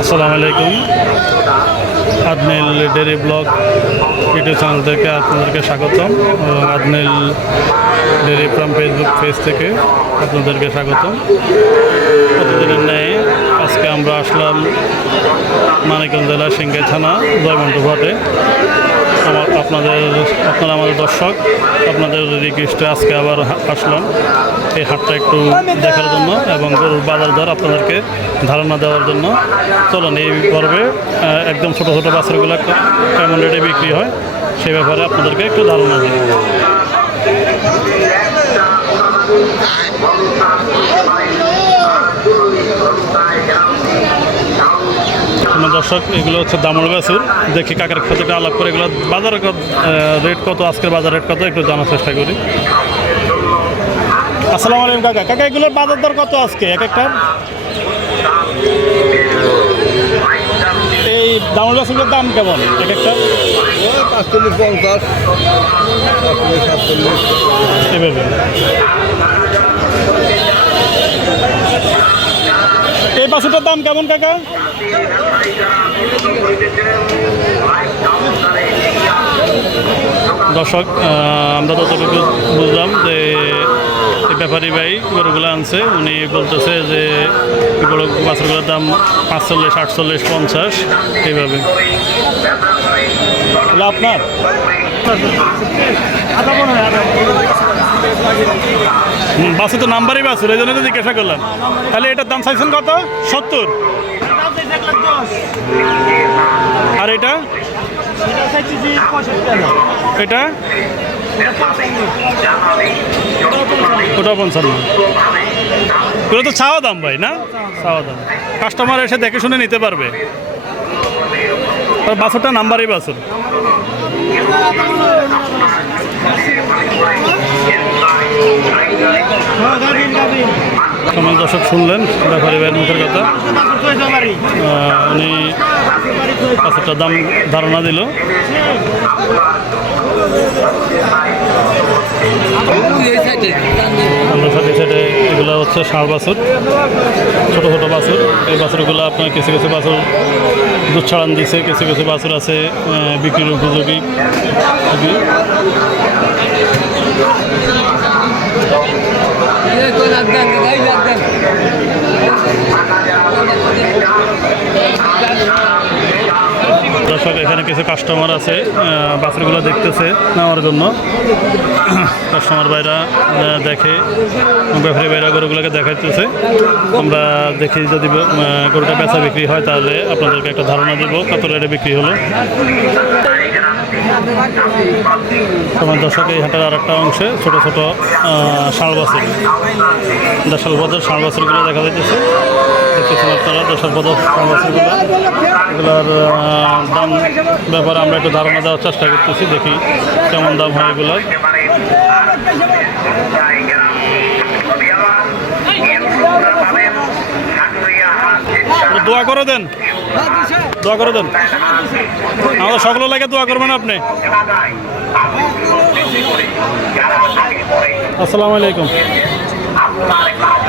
আসসালামু আলাইকুম। Adnil dairy blog YouTube channel থেকে আপনাদেরকে স্বাগতম। Adnil dairy farm Facebook page থেকে আপনাদেরকে স্বাগতম। প্রতিদিনের ন্যায় আজকে আমরা আসলাম মানিকগঞ্জ জেলা সিংহে থানা, জয়মন্টু ঘাটে। আপনাদের, আপনারা আমাদের দর্শক, আপনাদের রিকোয়েস্টে আজকে আবার আসলাম, এই হাটটা একটু দেখার জন্য এবং গরুর বাজার দর আপনাদেরকে ধারণা দেওয়ার জন্য। চলুন, এই পর্বে একদম ছোটো ছোটো বাছরগুলো কেমন রেটে বিক্রি হয়, সে ব্যাপারে আপনাদেরকে একটু ধারণা দিই। দর্শক, এগুলো হচ্ছে দামর গাছুর দেখি কাকের ক্ষতিটা আলাপ করে এগুলো বাজার রেট কত, আজকের বাজার রেট কত, একটু জানার চেষ্টা করি। আসসালামু আলাইকুম কাকা। কাকা, এগুলোর বাজার দর কত আজকে? এক একটা? এই দামর গাছগুলোর দাম কেমন? এক একটা? পঞ্চাশ এভাবে। এই বাছুরটার দাম কেমন কাকা? দর্শক আমরা যতটুকু বুঝলাম যে এই ব্যাপারী ভাই গরুগুলো আনছে। উনি বলতেছে যে গরু বাছুরগুলোর দাম পাঁচচল্লিশ আটচল্লিশ পঞ্চাশ এইভাবে। আপনার? বাসে তো নাম্বারই বাসুর এই জন্য তো জিজ্ঞাসা করলাম। তাহলে এটার দাম চাইছেন কত? সত্তর। আর এটা? এটা? ওটা পঞ্চান্ন। এগুলো তো চাওয়া দাম ভাই, না? চাওয়া দাম। কাস্টমার এসে দেখে শুনে নিতে পারবে। আর বাসুরটা নাম্বারই বাসুর। Oh, that আমার দর্শক শুনলেন, ব্যাপারী ভাইয়ের মুখের কথা। উনি পাঁচটার দাম ধারণা দিল। এগুলো হচ্ছে ষাঁড় বাছুর, ছোটো ছোটো বাছুর। এই বাছুরগুলো আপনার কিছু কিছু বাছুর দুধ ছাড়ান দিছে, কিছু কিছু বাছুর আছে বিক্রির উপযোগী। খুবই। দর্শক এখানে কিছু কাস্টমার আছে আহ, বাছুরগুলো দেখতেছে নেওয়ার জন্য। কাস্টমার আহ, দেখে ব্যাপারী ভাইরা গরুগুলোকে দেখাইতেছে। আমরা দেখি যদি গরুটা বেচা বিক্রি হয় তাহলে আপনাদেরকে একটা ধারণা দেবো কত রেটে বিক্রি হলো। তোমার দর্শক এই হাটের আর একটা অংশে ছোট ছোট ষাঁড় বাছুর। দেশাল বদর ষাঁড় বাছুরগুলো দেখা যাইতেছে। এগুলোর দাম ব্যাপারে আমরা একটু ধারণা দেওয়ার চেষ্টা করতেছি, দেখি কেমন দাম হয় এগুলোর। দোয়া করে দেন। দোয়া করে দেন। আমাদের সকল লাগে দোয়া করবেন আপনি। আসসালামু আলাইকুম।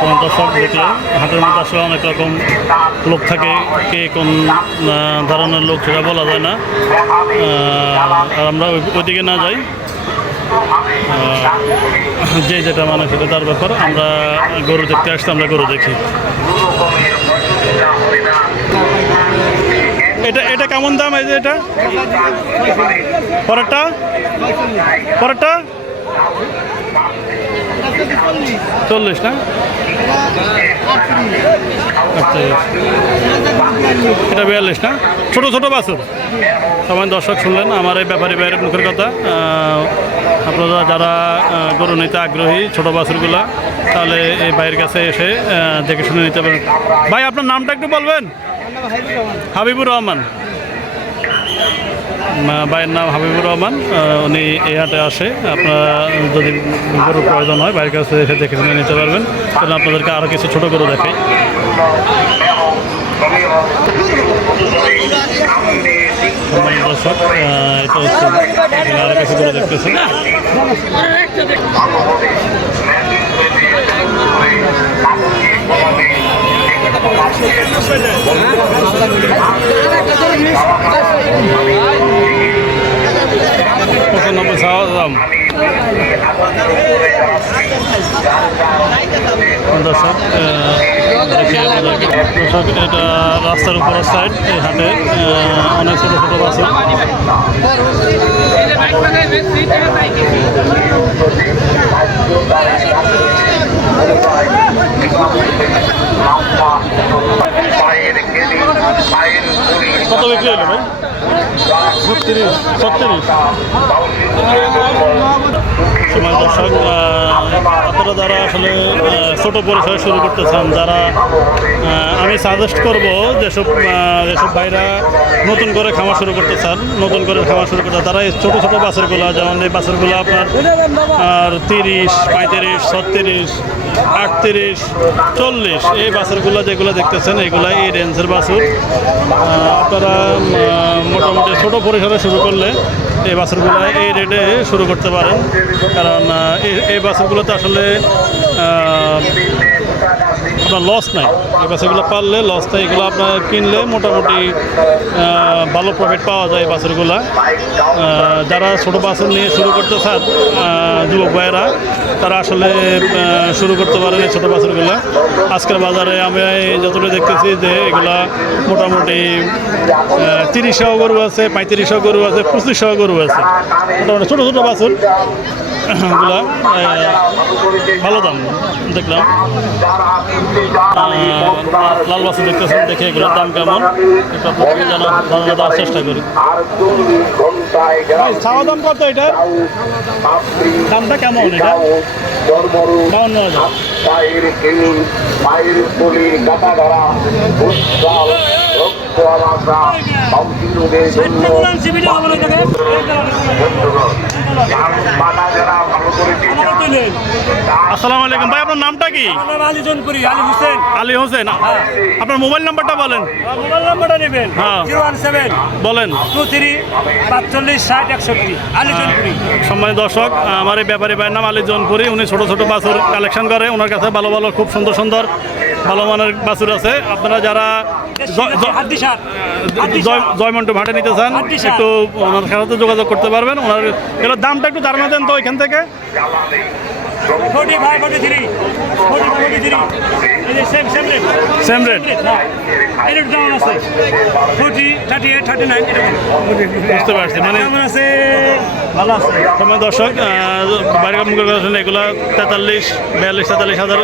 কোন দর্শক দেখলে হাটের মধ্যে আসলে অনেক রকম লোক থাকে, কে কোন ধরনের লোক সেটা বলা যায় না। আর আমরা ওই- ওইদিকে না যাই। যে যেটা মানে সেটা তার ব্যাপার। আমরা গরু দেখতে আসতে আমরা গরু দেখি। এটা এটা কেমন দাম এই যে এটা? পরেরটা? পরেরটা? চল্লিশ না? আচ্ছা এটা বিয়াল্লিশ না? ছোট ছোট বাছুর। সবাই দর্শক শুনলেন আমার এই ব্যাপারী ভাইয়ের মুখের কথা। আপনারা যারা গরু নিতে আগ্রহী ছোট বাছুরগুলা, তাহলে এই ভাইয়ের কাছে এসে দেখে শুনে নিতে পারেন। ভাই, আপনার নামটা একটু বলবেন? হাবিবুর রহমান। ভাইয়ের নাম হাবিবুর রহমান উনি এই হাটে আসে। আপনারা যদি গরুর প্রয়োজন হয়, ভাইয়ের কাছে এসে দেখে শুনে নিতে পারবেন। কারণ আপনাদেরকে আরও কিছু ছোটো গরু দেখাই। দর্শক এটা হচ্ছে আরও কিছু গরু দেখতেছি পঁচানব্বই চাওয়া দাম দর্শক দর্শক এটা রাস্তার উপরের সাইড এই অনেক ছোটো ছোটো বাস কত বিক্রি হলো ভাই? ছত্রিশ ছত্রিশ। সময় দর্শক আপনারা যারা আসলে ছোট পরিসরে শুরু করতে চান, যারা আমি সাজেস্ট করব যেসব যেসব ভাইরা নতুন করে খামার শুরু করতে চান, নতুন করে খামার শুরু করতে তারা এই ছোটো ছোটো বাছরগুলো, যেমন এই বাছরগুলো আপনার আর তিরিশ, পঁয়ত্রিশ, ছত্রিশ, আটত্রিশ, চল্লিশ, এই বাছরগুলো যেগুলো দেখতেছেন এগুলো এই রেঞ্জের বাসুর আপনারা মোটামুটি ছোট পরিসরে শুরু করলে এই বাছুরগুলো এই রেটে শুরু করতে পারেন। কারণ এই- বাছুরগুলোতে আসলে আপনার লস নাই। এই বাছুরগুলো পারলে লস নাই। এগুলো আপনার কিনলে মোটামুটি ভালো প্রফিট পাওয়া যায় এই বাছুরগুলো যারা ছোটো বাছুর নিয়ে শুরু করতে চান যুবক ভাইয়েরা, তারা আসলে শুরু করতে পারেন এই ছোটো বাছুরগুলো আজকের বাজারে আমি যতটা দেখতেছি যে এগুলা মোটামুটি তিরিশশো গরু আছে, পঁয়ত্রিশশো গরু আছে, পঁচিশশো গরু আছে। মোটামুটি ছোটো ছোটো বাছুর ভালো দাম, দেখলাম। লাল বাছুর দেখতেছেন দেখে এগুলোর দাম কেমন? একটু আপনাদেরকে জানা ধারণা দেওয়ার চেষ্টা করি। চাওয়া দাম কত এটা? দামটা কেমন এটা? বাউন্ন হাজার। পায়ের কেলি পায়ের তলি কাটা ধরা জন্য করে আসসালামু আলাইকুম। ভাই আপনার নামটা কি? আলী জনপুরি আলী হোসেন। আলী হোসেন। আপনার মোবাইল নাম্বারটা বলেন। মোবাইল নাম্বারটা নেবেন। হ্যাঁ। জিরো ওয়ান সেভেন বলেন। টু থ্রি পাঁচচল্লিশ ষাট একষট্টি। সম্মানিত দর্শক আমার এই ব্যাপারী ভাইয়ের নাম আলী জনপুরি। উনি ছোট ছোট বাছুর কালেকশন করে। ওনার কাছে ভালো ভালো খুব সুন্দর সুন্দর ভালো মানের বাছুর আছে। আপনারা যারা জয়মন্টু ভাটে নিতে চান একটু ওনার সাথে যোগাযোগ করতে পারবেন। ওনার এগুলোর দামটা একটু জানা দেন তো ওইখান থেকে। Forty five forty three forty five forty three এই যে same same rate same rate এর দাম আছে। Forty thirty eight thirty nine বুঝতে পারছি মানে কেমন আছে? ভালো আছে। সময় দর্শক বাইরের মুখের কথা শুনে এগুলো তেতাল্লিশ বিয়াল্লিশ তেতাল্লিশ হাজার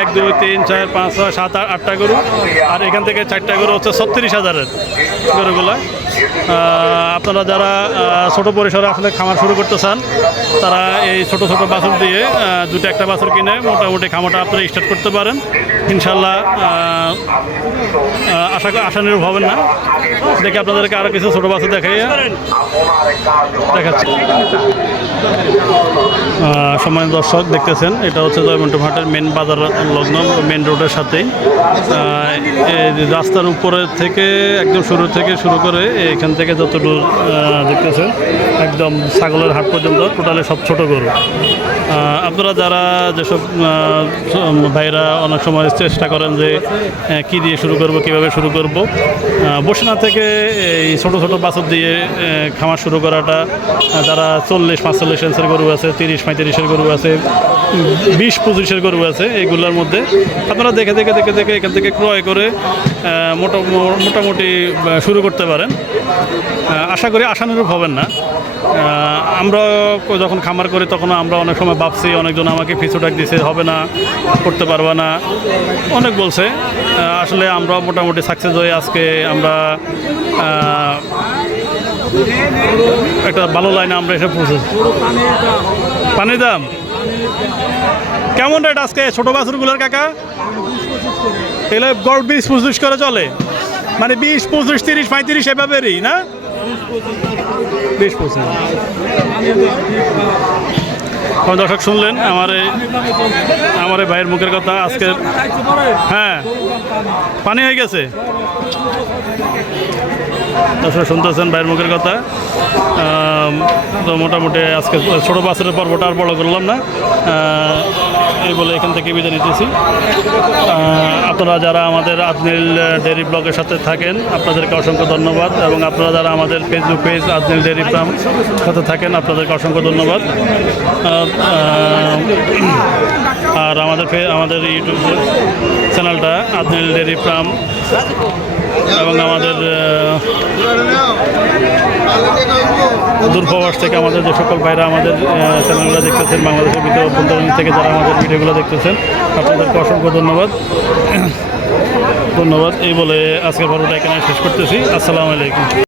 এক দুই তিন চার পাঁচ ছয় সাত আট আটটা গরু। আর এখান থেকে চারটা গরু হচ্ছে ছত্রিশ হাজারের গরুগুলো। আপনারা যারা ছোট পরিসরে আসলে খামার শুরু করতে চান, তারা এই ছোট ছোট বাছুর দিয়ে দুটো একটা বাছুর কিনে মোটামুটি খামারটা আপনারা স্টার্ট করতে পারেন। ইনশাল্লাহ আশা করি, আশা নিরূপ হবেন না। দেখে আপনাদেরকে আরও কিছু ছোট বাছুর দেখাই দেখাচ্ছি। সম্মানিত দর্শক দেখতেছেন এটা হচ্ছে জয়মন্টু হাটের মেন বাজার লগ্ন মেন রোডের সাথেই। রাস্তার উপরে থেকে একদম শুরু থেকে শুরু করে এখান থেকে আহ, দেখতেছেন একদম ছাগলের হাট পর্যন্ত টোটালি সব ছোট গরু। আপনারা যারা যেসব ভাইরা অনেক সময় চেষ্টা করেন যে কি দিয়ে শুরু করব কীভাবে শুরু করব বসিনা থেকে এই ছোট ছোট বাছর দিয়ে খামার শুরু করাটা যারা চল্লিশ পাঁচচল্লিশ ইঞ্চের গরু আছে তিরিশ পঁয়ত্রিশের গরু আছে, বিশ পঁচিশের গরু আছে এইগুলোর মধ্যে। আপনারা দেখে দেখে দেখে দেখে এখান থেকে ক্রয় করে মোটামুটি শুরু করতে পারেন। আশা করি আশানুরূপ হবেন না। আমরা যখন খামার করি তখন আমরা অনেক সময় ভাবছি, অনেকজন আমাকে ফিসু ডাক দিছে, হবে না, করতে পারবে না। অনেক বলছে। আসলে আমরা মোটামুটি সাকসেস হয়ে আজকে আমরা একটা ভালো লাইনে আমরা এসে পৌঁছেছি। পানির দাম? কেমন রেট আজকে ছোট বাছুরগুলোর কাকা? এগুলো গড় বিশ পঁচিশ করে চলে। মানে বিশ পঁচিশ, তিরিশ, পঁয়ত্রিশ এভাবেরই, না? বিশ পঁচিশ। দর্শক শুনলেন, আমার আমার ভাইয়ের মুখের কথা আজকে হ্যাঁ পানি হয়ে গেছে। দর্শক শুনতেছেন ভাইয়ের মুখের কথা। তো মোটামুটি আজকে ছোটো বাসের পর্বটা আর বড় করলাম না। এই বলে এখান থেকে বিদায় নিতেছি। আপনারা যারা আমাদের আজমিল ডেয়ারি ব্লগের সাথে থাকেন, আপনাদেরকে অসংখ্য ধন্যবাদ এবং আপনারা যারা আমাদের Facebook page Azmil dairy farm সাথে থাকেন, আপনাদেরকে অসংখ্য ধন্যবাদ। আর আমাদের আমাদের ইউটিউব চ্যানেলটা আজমিল ডেয়ারি ফার্ম এবং আমাদের দূরপ্রবাস থেকে আমাদের যে সকল ভাইরা আমাদের চ্যানেলগুলো দেখতেছেন, বাংলাদেশের ভিতরে অভ্যন্তরীণ থেকে যারা আমাদের ভিডিওগুলো দেখতেছেন, আপনাদেরকে অসংখ্য ধন্যবাদ। ধন্যবাদ, এই বলে আজকের পর্বটা এখানে শেষ করতেছি। আসসালামু আলাইকুম।